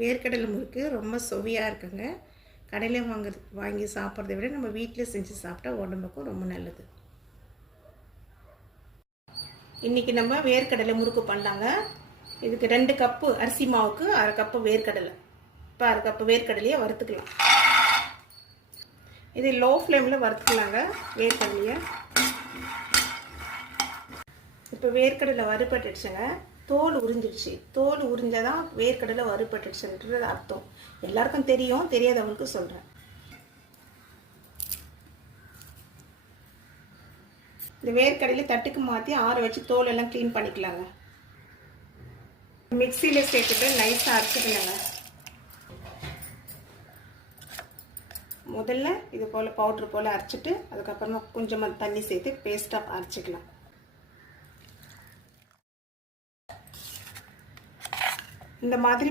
வேர்க்கடலை முறுக்கு ரொம்ப சுவையாக இருக்குங்க. கடையில் வாங்கி சாப்பிட்றத விட நம்ம வீட்டில் செஞ்சு சாப்பிட்டா உடம்புக்கும் ரொம்ப நல்லது. இன்றைக்கி நம்ம வேர்க்கடலை முறுக்கு பண்ணலாங்க. இதுக்கு 2 கப்பு அரிசி மாவுக்கு 1/2 கப்பு வேர்க்கடலை. இப்போ 1/2 கப்பு வேர்க்கடலையை வறுத்துக்கலாம். இது லோ ஃப்ளேமில் வறுத்துக்கலாங்க வேர்க்கடலையை. இப்போ வேர்க்கடலை வறுபட்டுடுச்சுங்க. தோல் உறிஞ்சிடுச்சு. தோல் உறிஞ்சாதான் வேர்க்கடலை வறுபட்டுடுச்சுன்றது அர்த்தம். எல்லாருக்கும் தெரியும், தெரியாதவங்களுக்கு சொல்கிறேன். இந்த வேர்க்கடலை தட்டுக்கு மாற்றி ஆற வச்சு தோல் எல்லாம் க்ளீன் பண்ணிக்கலாங்க. மிக்சியில் சேர்த்துட்டு நைஸாக அரைச்சிக்கலாங்க. முதல்ல இது போல் பவுட்ரு போல் அரைச்சிட்டு அதுக்கப்புறமா கொஞ்சமாக தண்ணி சேர்த்து பேஸ்ட்டாக அரைச்சிக்கலாம். இந்த மாதிரி